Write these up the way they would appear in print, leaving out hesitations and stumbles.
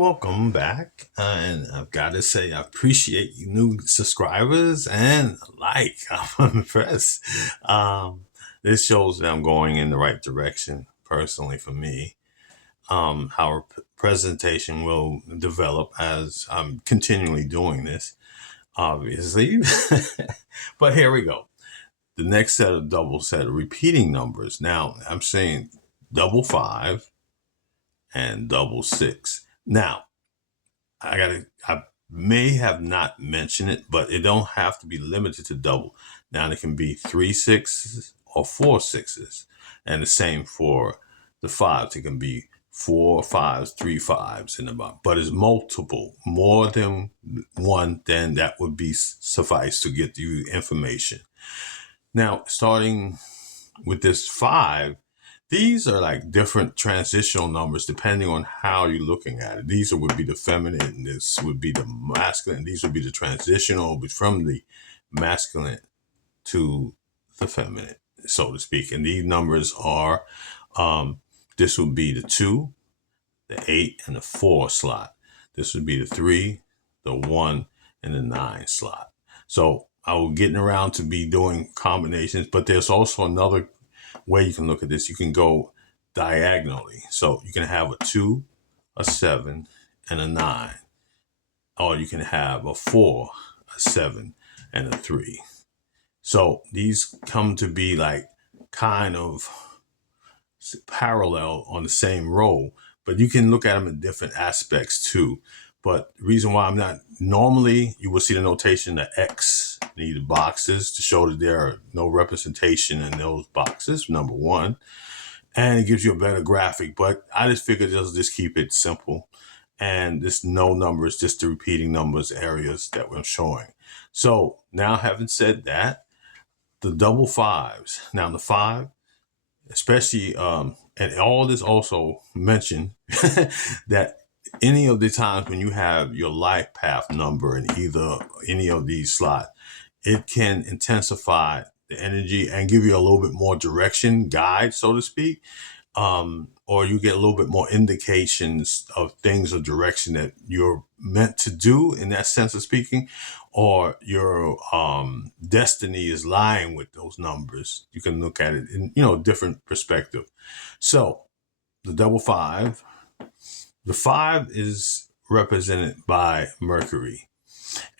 Welcome back. And I've got to say, I appreciate you new subscribers and I'm impressed. Um, this shows that I'm going in the right direction personally for me. How our presentation will develop as I'm continually doing this, obviously. But here we go. The next set of double set of repeating numbers. Now I'm saying double five and double six. Now, I may have not mentioned it, but it don't have to be limited to double. Now it can be 3 sixes or 4 sixes. And the same for the fives. It can be 4 fives, 3 fives in the bottom. But it's multiple, more than one, then that would be suffice to get you information. Now, starting with this 5, these are like different transitional numbers depending on how you're looking at it. These would be the feminine, this would be the masculine, these would be the transitional, but from the masculine to the feminine, so to speak. And these numbers are, this would be the 2, the 8, and the 4 slot. This would be the 3, the 1, and the 9 slot. So I will getting around to be doing combinations, but there's also another way you can look at this. You can go diagonally. So you can have a 2, a 7, and a 9. Or you can have a 4, a 7, and a 3. So these come to be like kind of parallel on the same row, but you can look at them in different aspects too. But the reason why I'm not, normally you will see the notation, the X, need the boxes to show that there are no representation in those boxes, number one. And it gives you a better graphic, but I just figured just keep it simple. And this no numbers, just the repeating numbers areas that we're showing. So now having said that, the double fives. Now the 5, especially, and all this also mentioned that any of the times when you have your life path number in either any of these slots, it can intensify the energy and give you a little bit more direction, guide, so to speak. Or you get a little bit more indications of things or direction that you're meant to do in that sense of speaking, or your destiny is lying with those numbers. You can look at it in, different perspective. So the double 5, the 5 is represented by Mercury.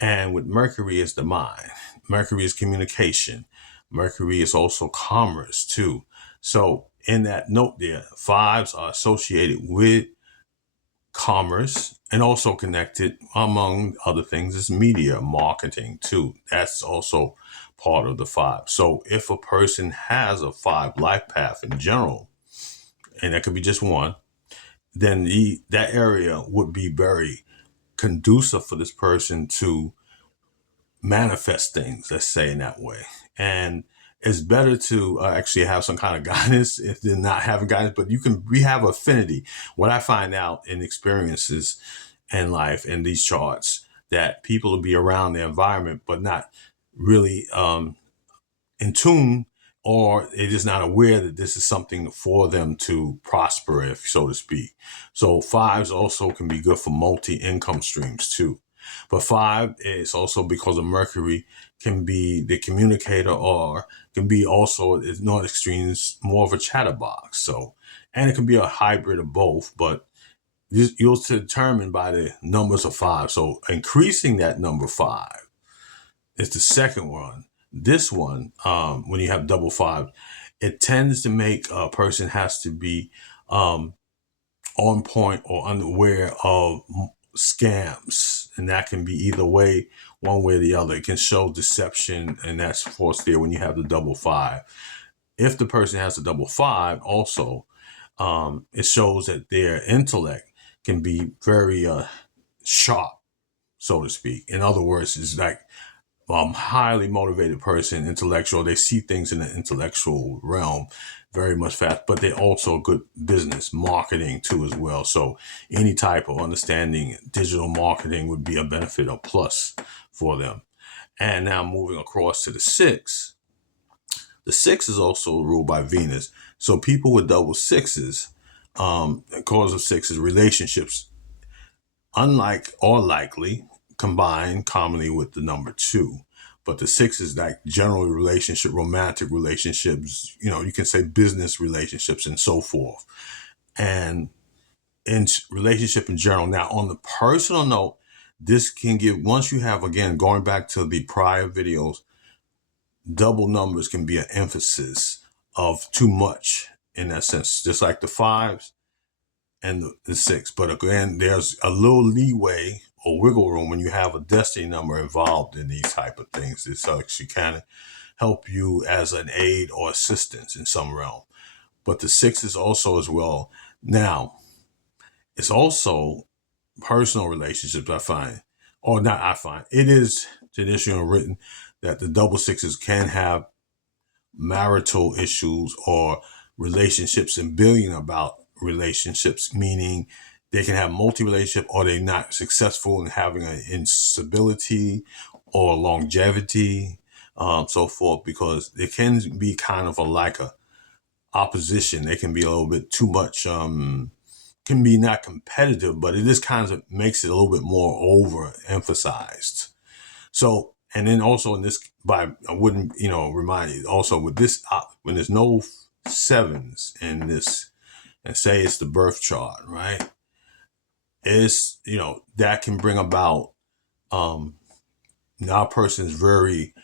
And with Mercury is the mind. Mercury is communication. Mercury is also commerce too. So in that note there, 5s are associated with commerce and also connected, among other things, is media marketing too. That's also part of the 5. So if a person has a 5 life path in general, and that could be just one, then that area would be very conducive for this person to manifest things, let's say in that way. And it's better to actually have some kind of guidance if they're not having guidance, but we have affinity. What I find out in experiences in life in these charts, that people will be around their environment, but not really in tune, or they're just not aware that this is something for them to prosper, if so to speak. So 5s also can be good for multi-income streams too. But 5 is also, because of Mercury, can be the communicator, or can be also, at North Extremes, more of a chatterbox. So, and it can be a hybrid of both, but you'll determine by the numbers of 5. So increasing that number 5 is the second one. This one, when you have double 5, it tends to make a person has to be on point or unaware of scams. And that can be either way, one way or the other. It can show deception, and that's forced there when you have the double 5. If the person has a double 5 also, it shows that their intellect can be very sharp, so to speak. In other words, it's like highly motivated person, intellectual. They see things in the intellectual realm very much fast, but they're also good business marketing too as well. So any type of understanding digital marketing would be a benefit, a plus for them. And now moving across to the 6. The 6 is also ruled by Venus. So people with double 6s, cause of 6s, relationships unlike or likely, combined commonly with the number 2. But the 6 is like general relationship, romantic relationships, you can say business relationships and so forth. And in relationship in general. Now, on the personal note, this can give, once you have, again, going back to the prior videos, double numbers can be an emphasis of too much in that sense, just like the 5s and the 6. But again, there's a little leeway or wiggle room when you have a destiny number involved in these type of things. It's actually can help you as an aid or assistance in some realm. But the 6 is also as well. Now, it's also personal relationships, I find, or not I find, it is traditionally written that the double 6s can have marital issues or relationships and billion about relationships, meaning they can have multi-relationship or they're not successful in having an instability or longevity, so forth, because it can be kind of like a opposition. They can be a little bit too much, can be not competitive, but it just kind of makes it a little bit more overemphasized. So, and then also in this, I wouldn't, remind you also with this, when there's no 7s in this, and say it's the birth chart, right? It's, that can bring about, now a person is very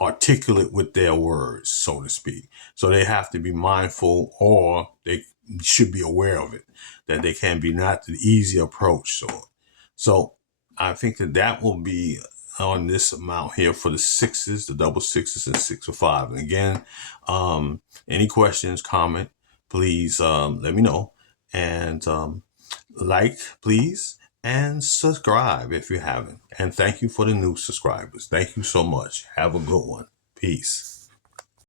articulate with their words, so to speak. So they have to be mindful, or they should be aware of it, that they can be not the easy approach. So I think that will be on this amount here for the 6s, the double 6s and 6 or 5. And again, any questions, comment, please let me know. And like, please, and subscribe if you haven't. And thank you for the new subscribers. Thank you so much. Have a good one. Peace.